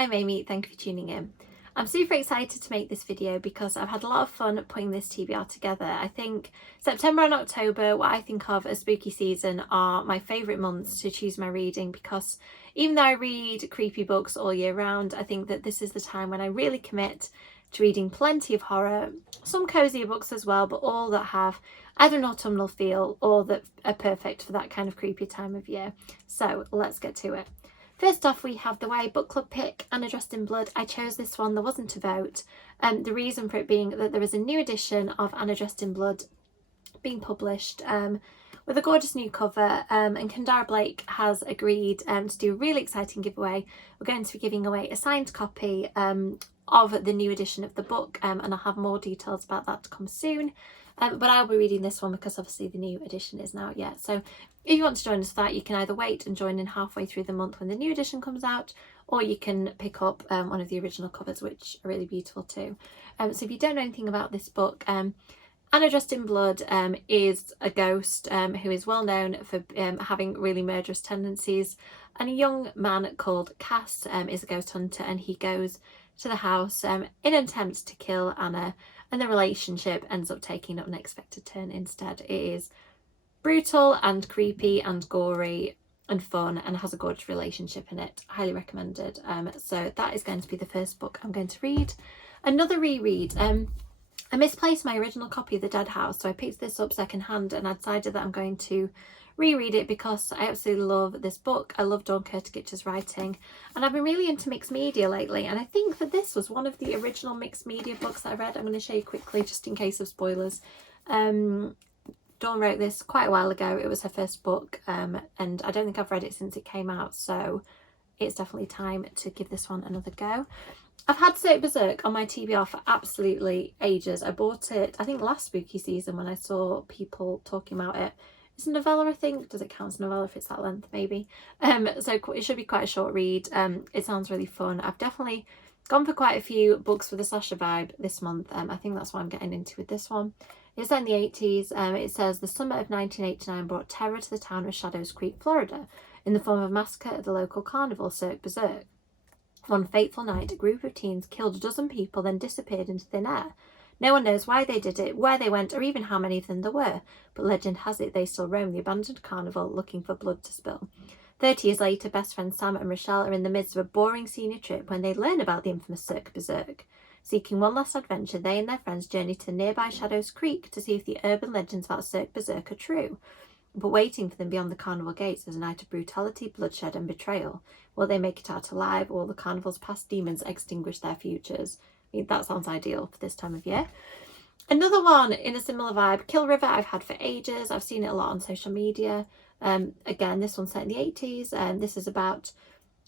I'm Amy, thank you for tuning in. I'm super excited to make this video because I've had a lot of fun putting this TBR together. I think September and October, what I think of as spooky season, are my favourite months to choose my reading, because even though I read creepy books all year round, I think that this is the time when I really commit to reading plenty of horror, some cozier books as well, but all that have either an autumnal feel or that are perfect for that kind of creepy time of year. So let's get to it. First off, we have the YA Book Club pick, Anna Dressed in Blood. I chose this one, there wasn't a vote. The reason for it being that there is a new edition of Anna Dressed in Blood being published with a gorgeous new cover, and Kendara Blake has agreed to do a really exciting giveaway. We're going to be giving away a signed copy of the new edition of the book, and I'll have more details about that to come soon. But I'll be reading this one because obviously the new edition isn't out yet. So if you want to join us for that, you can either wait and join in halfway through the month when the new edition comes out, or you can pick up one of the original covers, which are really beautiful too. So if you don't know anything about this book, Anna Dressed in Blood is a ghost who is well known for having really murderous tendencies, and a young man called Cass is a ghost hunter, and he goes to the house in an attempt to kill Anna, and the relationship ends up taking an unexpected turn instead. It is brutal and creepy and gory and fun, and has a gorgeous relationship in it. Highly recommended. So that is going to be the first book I'm going to read. Another reread. I misplaced my original copy of The Dead House, so I picked this up second hand, and I decided that I'm going to reread it because I absolutely love this book. I love Dawn Kurtagic's writing, and I've been really into mixed media lately, and I think that this was one of the original mixed media books that I read. I'm going to show you quickly just in case of spoilers. Dawn wrote this quite a while ago. It was her first book, and I don't think I've read it since it came out, so it's definitely time to give this one another go. I've had Cirque Berserk on my TBR for absolutely ages. I bought it, I think, last spooky season when I saw people talking about it. It's a novella, I think. Does it count as a novella if it's that length? Maybe. So it should be quite a short read. It sounds really fun. I've definitely gone for quite a few books with a slasher vibe this month. I think that's what I'm getting into with this one. It's set in the 80s. It says the summer of 1989 brought terror to the town of Shadows Creek, Florida, in the form of a massacre at the local carnival, Cirque Berserk. One fateful night, a group of teens killed a dozen people, then disappeared into thin air. No one knows why they did it, where they went, or even how many of them there were, but legend has it they still roam the abandoned carnival looking for blood to spill. 30 years later, best friends Sam and Rochelle are in the midst of a boring senior trip when they learn about the infamous Cirque Berserk. Seeking one last adventure, they and their friends journey to nearby Shadows Creek to see if the urban legends about Cirque Berserk are true. But waiting for them beyond the carnival gates is a night of brutality, bloodshed and betrayal. Will they make it out alive, or will the carnival's past demons extinguish their futures? I mean, that sounds ideal for this time of year. Another one in a similar vibe, Kill River, I've had for ages. I've seen it a lot on social media. Again, this one's set in the 80s, and this is about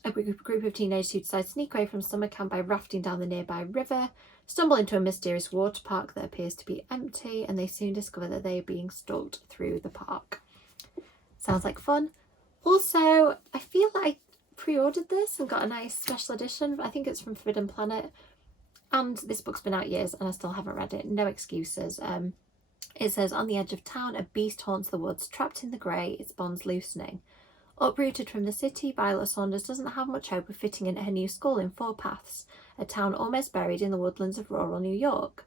a group of teenagers who decide to sneak away from summer camp by rafting down the nearby river, stumble into a mysterious water park that appears to be empty, and they soon discover that they are being stalked through the park. Sounds like fun. Also, I feel like I pre-ordered this and got a nice special edition. I think it's from Forbidden Planet, and this book's been out years and I still haven't read it. No excuses. It says, on the edge of town, a beast haunts the woods. Trapped in the grey, its bonds loosening. Uprooted from the city, Violet Saunders doesn't have much hope of fitting in at her new school in Four Paths, a town almost buried in the woodlands of rural New York.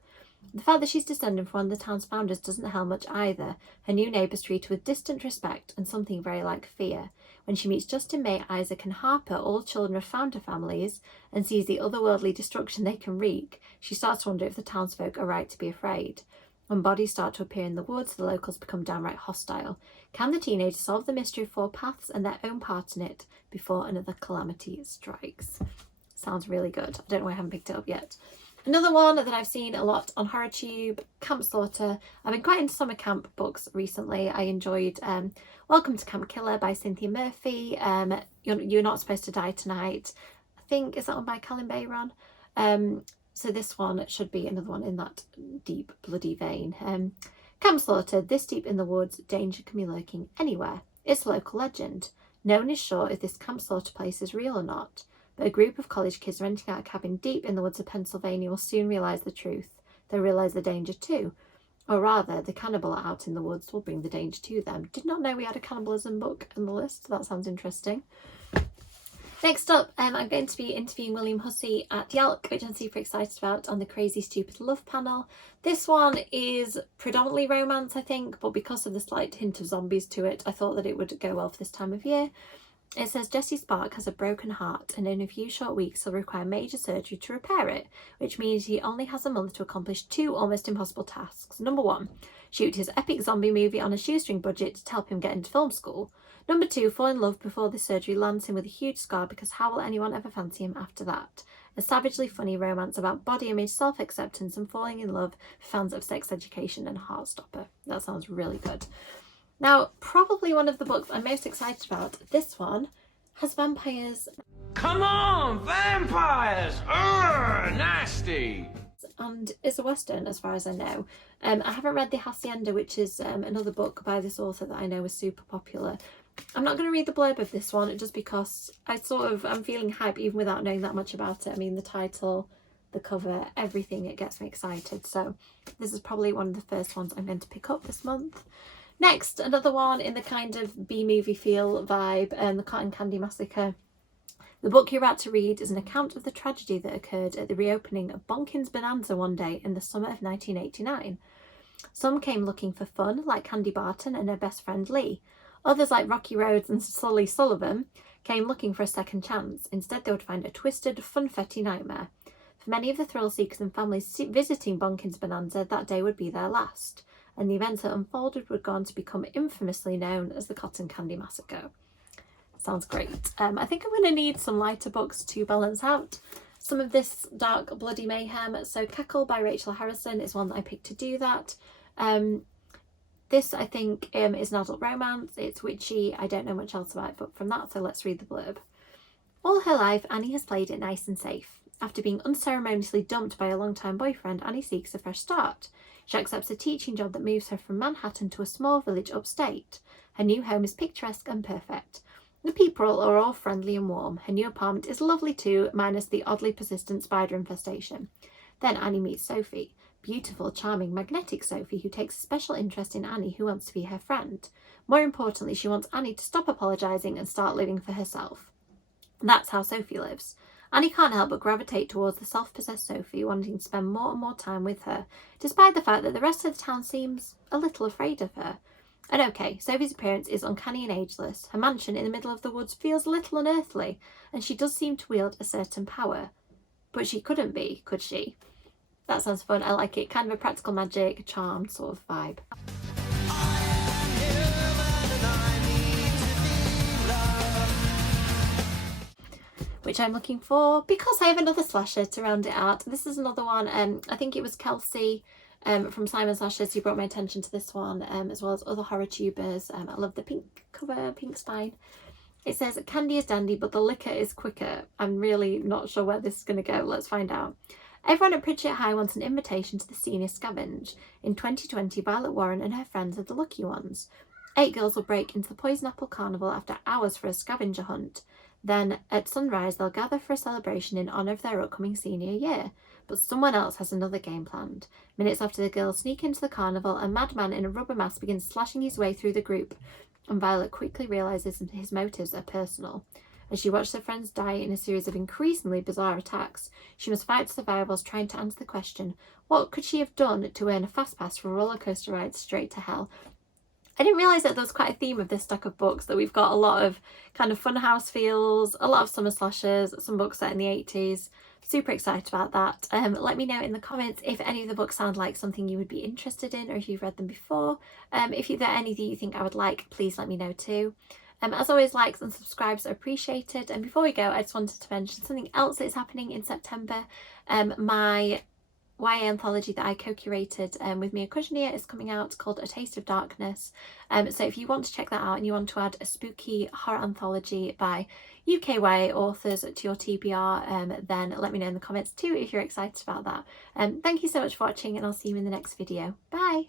The fact that she's descended from one of the town's founders doesn't help much either. Her new neighbours treat her with distant respect and something very like fear. When she meets Justin, May, Isaac and Harper, all children of founder families, and sees the otherworldly destruction they can wreak, she starts to wonder if the townsfolk are right to be afraid. When bodies start to appear in the woods, the locals become downright hostile. Can the teenagers solve the mystery of Four Paths and their own part in it before another calamity strikes? Sounds really good. I don't know why I haven't picked it up yet. Another one that I've seen a lot on HorrorTube, Camp Slaughter. I've been quite into summer camp books recently. I enjoyed Welcome to Camp Killer by Cynthia Murphy. You're Not Supposed to Die Tonight. I think, is that one by Callum Bayron? So this one should be another one in that deep, bloody vein. Camp Slaughter, this deep in the woods, danger can be lurking anywhere. It's a local legend. No one is sure if this Camp Slaughter place is real or not, but a group of college kids renting out a cabin deep in the woods of Pennsylvania will soon realise the truth. They'll realise the danger too. Or rather, the cannibal out in the woods will bring the danger to them. Did not know we had a cannibalism book on the list. That sounds interesting. Next up, I'm going to be interviewing William Hussey at Yelp, which I'm super excited about, on the Crazy Stupid Love panel. This one is predominantly romance, I think, but because of the slight hint of zombies to it, I thought that it would go well for this time of year. It says Jesse Spark has a broken heart and in a few short weeks he'll require major surgery to repair it, which means he only has a month to accomplish two almost impossible tasks. Number one, shoot his epic zombie movie on a shoestring budget to help him get into film school. Number two, fall in love before the surgery lands him with a huge scar, because how will anyone ever fancy him after that? A savagely funny romance about body image, self-acceptance and falling in love for fans of sex education and Heartstopper. That sounds really good. Now, probably one of the books I'm most excited about, this one has vampires. Come on, vampires! Urgh, nasty! And it's a Western as far as I know. I haven't read The Hacienda, which is another book by this author that I know is super popular. I'm not going to read the blurb of this one just because I'm feeling hype even without knowing that much about it. I mean, the title, the cover, everything, it gets me excited. So this is probably one of the first ones I'm going to pick up this month. Next, another one in the kind of B-movie feel vibe, The Cotton Candy Massacre. The book you're about to read is an account of the tragedy that occurred at the reopening of Bonkin's Bonanza one day in the summer of 1989. Some came looking for fun, like Candy Barton and her best friend Lee. Others, like Rocky Rhodes and Sully Sullivan, came looking for a second chance. Instead, they would find a twisted, funfetti nightmare. For many of the thrill seekers and families visiting Bonkin's Bonanza, that day would be their last, and the events that unfolded would go on to become infamously known as the Cotton Candy Massacre. Sounds great. I think I'm going to need some lighter books to balance out some of this dark, bloody mayhem. So Cackle by Rachel Harrison is one that I picked to do that. This, I think, is an adult romance. It's witchy. I don't know much else about it but from that, so let's read the blurb. All her life, Annie has played it nice and safe. After being unceremoniously dumped by a long-time boyfriend, Annie seeks a fresh start. She accepts a teaching job that moves her from Manhattan to a small village upstate. Her new home is picturesque and perfect. The people are all friendly and warm. Her new apartment is lovely too, minus the oddly persistent spider infestation. Then Annie meets Sophie. Beautiful, charming, magnetic Sophie, who takes a special interest in Annie, who wants to be her friend. More importantly, she wants Annie to stop apologising and start living for herself. That's how Sophie lives. Annie can't help but gravitate towards the self-possessed Sophie, wanting to spend more and more time with her, despite the fact that the rest of the town seems a little afraid of her. And okay, Sophie's appearance is uncanny and ageless. Her mansion in the middle of the woods feels a little unearthly, and she does seem to wield a certain power. But she couldn't be, could she? That sounds fun. I like it. Kind of a practical magic, charmed sort of vibe. Which I'm looking for because I have another slasher to round it out. This is another one. I think it was Kelsey from Simon Slashers who brought my attention to this one, as well as other HorrorTubers. I love the pink cover, pink spine. It says, candy is dandy, but the liquor is quicker. I'm really not sure where this is going to go. Let's find out. Everyone at Pritchett High wants an invitation to the senior scavenge. In 2020, Violet Warren and her friends are the lucky ones. 8 girls will break into the Poison Apple Carnival after hours for a scavenger hunt. Then, at sunrise, they'll gather for a celebration in honour of their upcoming senior year. But someone else has another game planned. Minutes after the girls sneak into the carnival, a madman in a rubber mask begins slashing his way through the group, and Violet quickly realises his motives are personal. As she watches her friends die in a series of increasingly bizarre attacks, she must fight to survive whilst trying to answer the question, what could she have done to earn a fast pass for a roller coaster ride straight to hell? I didn't realise that there was quite a theme of this stack of books, that we've got a lot of kind of funhouse feels, a lot of summer slashers, some books set in the 80s. Super excited about that. Let me know in the comments if any of the books sound like something you would be interested in, or if you've read them before. If there are any that you think I would like, please let me know too. As always, likes and subscribes are appreciated. And before we go, I just wanted to mention something else that is happening in September. My YA anthology that I co-curated with Mia Kuzhnia is coming out, called A Taste of Darkness. So if you want to check that out and you want to add a spooky horror anthology by UK YA authors to your TBR, then let me know in the comments too if you're excited about that. Thank you so much for watching, and I'll see you in the next video. Bye!